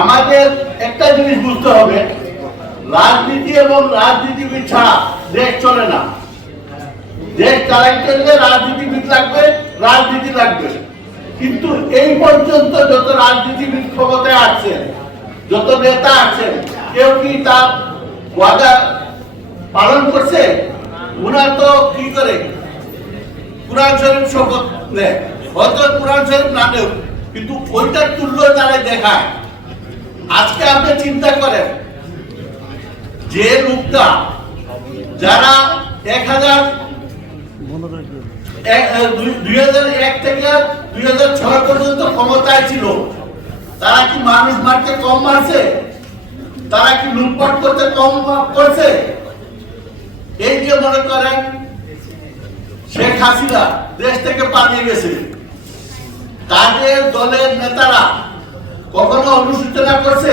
আমাদের একটা জিনিস বুঝতে হবে, রাজনীতি এবং রাজনীতিবিদ ছাড়া দেশ চলে না। দেশ চালাইতে গেলে রাজনীতিবিদ লাগবে, রাজনীতি লাগবে। কিন্তু এই পর্যন্ত যত রাজনীতিবিদ ক্ষমতায় আছেন, যত নেতা আছেন, কেউ কি তার ওয়াদা পালন করছে? উনার তো কি করে? কোরআন শরীফ শপথ নেয়। হয়তো কোরআন শরীফ না নেও কিন্তু ওইটার তুল্য তারা দেখায় আজকে আপনি চিন্তা করেন, যে লোকটা যারা এক হাজার দুই হাজার এক থেকে দুই হাজার ছয় পর্যন্ত ক্ষমতায় ছিল, তারা কি মানুষ মারতে কম মারছে? তারা কি লুটপাট করতে কম করছে? এই যে মনে করেন, শেখ হাসিনা দেশ থেকে পালিয়ে গেছে। তাদের দলের নেতারা কখনো অনুসূচনা করছে?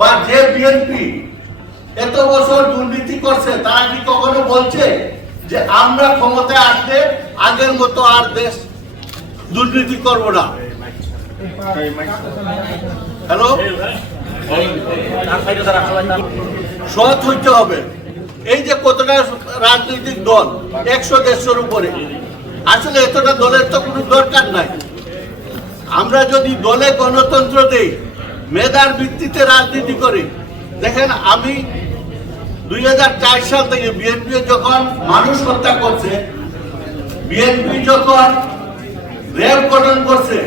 বা যে বিএনপি এত বছর দুর্নীতি করছে, তারা কি কখনো বলছে যে আমরা ক্ষমতায় আসলে আগের মতো আর দেশ দুর্নীতি করব না? হ্যালো সৎ হইতে হবে। এই যে কতটা রাজনৈতিক দল, একশো দেড়শোর উপরে। আসলে এতটা দলের তো কোনো দরকার নাই। আমরা যদি দলে গণতন্ত্র দেই, মেধার ভিত্তিতে রাজনীতি করি, দেখেন আমি দুই সাল থেকে বিএনপি যখন মানুষ হত্যা করছে বিএনপি যখন র্যাব গঠন করছে,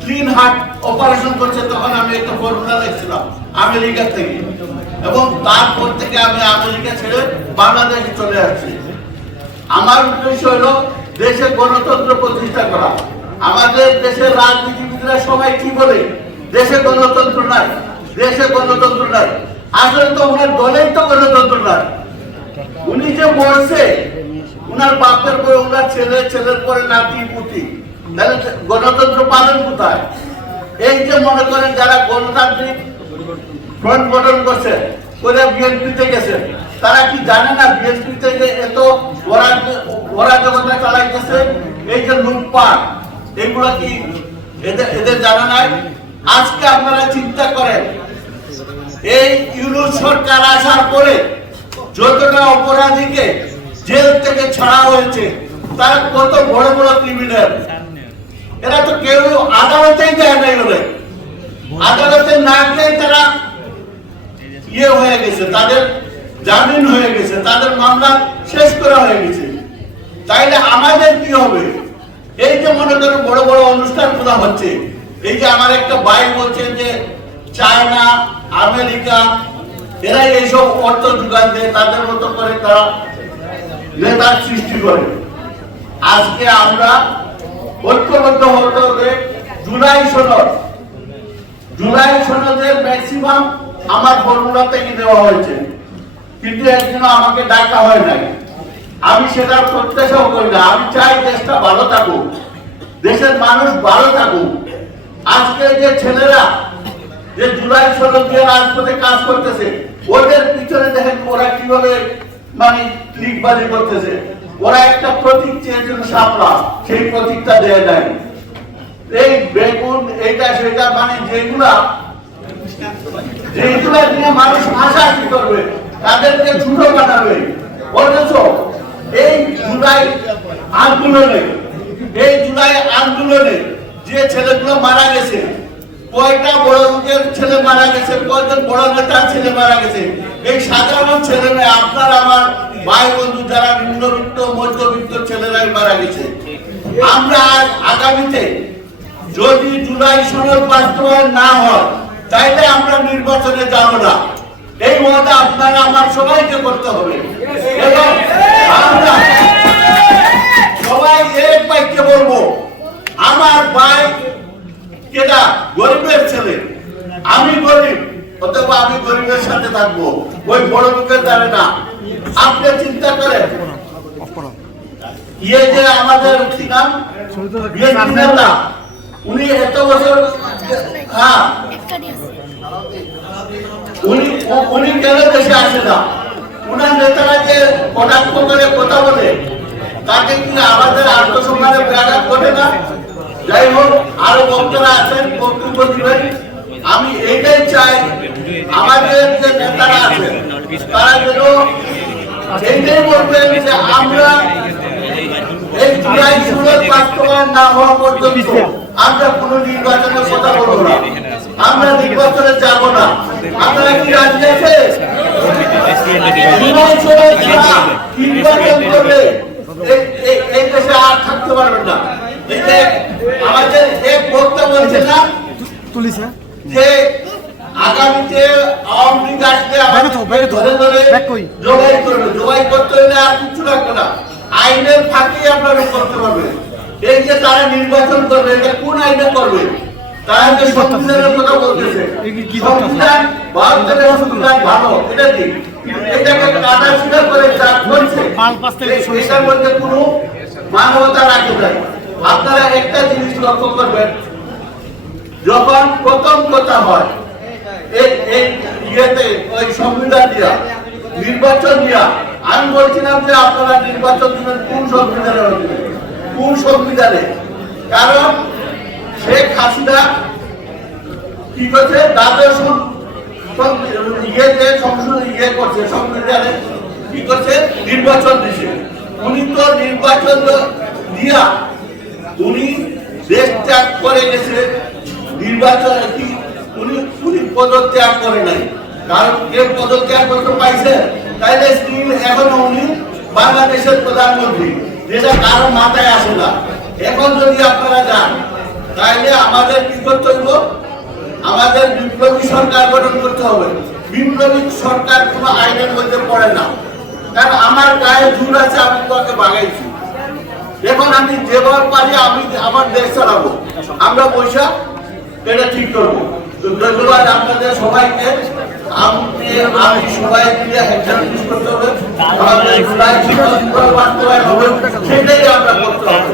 ক্লিন হার্ট অপারেশন করছে, তখন আমি একটা ফর্মুলা লিখছিলাম, আমেরিকা থেকে। এবং তারপর থেকে আমি আমেরিকা ছেড়ে বাংলাদেশে চলে আসছি। আমার উদ্দেশ্য হলো দেশে গণতন্ত্র প্রতিষ্ঠা করা। আমাদের দেশের রাজনীতিবিদরা সবাই কি বলে? দেশে গণতন্ত্র নাই, দেশে গণতন্ত্র নাই। আসলে তো ওনার দলেই তো গণতন্ত্র নাই। উনি যে মরছে, উনার বাপের পরে উনার ছেলে, ছেলের পরে নাতি, পুতি। তাহলে গণতন্ত্র পালন কোথায়? এই যে মনে করেন যারা গণতান্ত্রিক ফ্রন্ট গঠন করছে করে বিএনপিতে গেছে। তারা কি জানে না বিএনপি থেকে এত অরাজকতা চালাইতেছে? এই যে লুটপাট। এগুলো কি এদের এদের জানা নাই? আজকে আপনারা চিন্তা করেন, এই ইউনুস সরকার আসার পরে যতটা অপরাধীকে জেল থেকে ছাড়া হয়েছে, তারা কত বড় বড় ক্রিমিনাল এরা তো কেউ আদালতেই দেয় নাই বলে। আদালতে না গিয়ে তারা ইয়ে হয়ে গেছে, তাদের জামিন হয়ে গেছে, তাদের মামলা শেষ করা হয়ে গেছে। তাইলে আমাদের কি হবে? এই যে মনে করো বড় বড় অনুষ্ঠানগুলা হচ্ছে, এই যে আমার একটা ভাই বলছে যে চায়না, আমেরিকা, এরা এইসব অর্থ যোগান দেয়, তাদের মতো করে তারা নেতার সৃষ্টি করে। আজকে আমরা ঐক্যবদ্ধ হতে হবে জুলাই সনদ। জুলাই সনদের ম্যাক্সিমাম আমার ফর্মুলা থেকে দেওয়া হয়েছে? কিন্তু একদিনও আমাকে ডাকা হয় নাই। আমি সেটা প্রত্যাশাও করি না। আমি চাই দেশটা ভালো থাকুক। দেশের মানুষ ভালো থাকুক। আজকে যে ছেলেরা যে জুলাই সনদ দিয়ে রাজপথে কাজ করতেছে, ওদের পিছনে দেখেন ওরা কীভাবে মানে ক্লিকবাজি করতেছে। ওরা একটা প্রতীক চেয়েছিল সাপলা সেই প্রতীকটা দেয় নাই। এই বেগুন, এইটা সেটা মানে যেগুলা যেগুলা নিয়ে মানুষ হাসাহাসি করবে, তাদেরকে ছোট বানাবে। অথচ এই জুলাই আন্দোলনে এই জুলাই আন্দোলনে যে ছেলেগুলো মারা গেছে, কয়টা বড় লোকের ছেলে মারা গেছে, কয়জন বড় নেতার ছেলে মারা গেছে, এই সাধারণ ছেলে নয় আপনার আমার ভাই বন্ধু যারা নিম্নবিত্ত, মধ্যবিত্ত ছেলেরাই মারা গেছে। আমরা আগামীতে যদি জুলাই সনদ বাস্তবায়ন না হয়, তাইলে আমরা নির্বাচনে যাব না। এই ওয়াদা আপনারা আমার সবাইকে করতে হবে। আমরা সবাই এক বাক্যে বলব আমার ভাই কেটা গরিবের ছেলে। আমি গরিব অথবা আমি গরিবের সাথে থাকব। ওই বড় লোকের দ্বারে না। আপনি চিন্তা করেন। ইয়ে যে আমাদের কি নাম উনি এত বছর হ্যাঁ। উনি উনি কেন দেশে আসে না? উনার নেতারা যে কটাক্ষ করে কথা বলে, তাকে কি আমাদের আত্মসম্মানের ব্যাঘাত ঘটে না? যাই হোক, আরও বক্তারা আছেন, বক্তব্য দিবেন। আমি এইটাই চাই, আমাদের যে নেতারা আছেন, তারা যেন এইটাই বলবেন যে আমরা এই জুলাই ষোলোর বাস্তবায়ন না হওয়া পর্যন্ত আমরা কোনো নির্বাচনের কথা বলব না। আমরা নির্বাচনে যাব না। আপনারা কি রাজি আছে জুলাই ষোলোর ছাড়া নির্বাচন করলে এই- এই- এই দেশে আর থাকতে পারবেন না। এই যে আমাদের এক বক্তা বলছে না তুলিছে যে আগামীতে আওয়ামী লীগ আসলে বাইরে তো, বাইরে তো। ধরে? করবে। করতে হলে আর কিছু লাগবে না। আইনের ফাঁকি আপনারা করতে পারবেন। এই যে তারা নির্বাচন করবে এটা কোন আইনে করবে? তারা যে সংবিধানের কথা বলতেছে। এই কি- কি করতেছে? সংবিধান ভারতের সংবিধান ভালো এটা ঠিক। এটাকে কাটা ছিঁড়া করে যা করছে। পাল পাঁচ তারিখে এ- শুনেছি। এটার মধ্যে কোনো মানবতা রাখে যায় আপনারা একটা জিনিস লক্ষ্য করবেন। যখন প্রথম কথা হয় এই এই ইয়েতে ওই সংবিধান দিয়া নির্বাচন দিয়া আমি বলছিলাম যে আপনারা নির্বাচন দিবেন কোন সংবিধানের অধীনে? কোন সংবিধানে? কারণ ইয়ে করছে নির্বাচন দিছে। উনি পদত্যাগ করে নাই? কারণ কে পদত্যাগ করতে পাইছে? তাইলে স্টিল এখনও উনি বাংলাদেশের প্রধানমন্ত্রী। যেটা কারও মাথায় আসে না। এখন যদি আপনারা যান তাইলে আমাদের কি করতে হইব আমাদের বিপ্লবী সরকার গঠন করতে হবে। বিপ্লবী সরকার কোনো আইনের মধ্যে পড়ে না। কারণ আমার গায়ে জোর আছে, আমি তোমাকে বাগাইছি। এখন আমি যেভাবে পারি, আমি আমার দেশ চালাবো। আমরা পয়সা, এটা ঠিক করব। তো ধন্যবাদ আপনাদের সবাইকে। আমি সবাই মিলে হবে। সেটাই আমরা করতে হবে।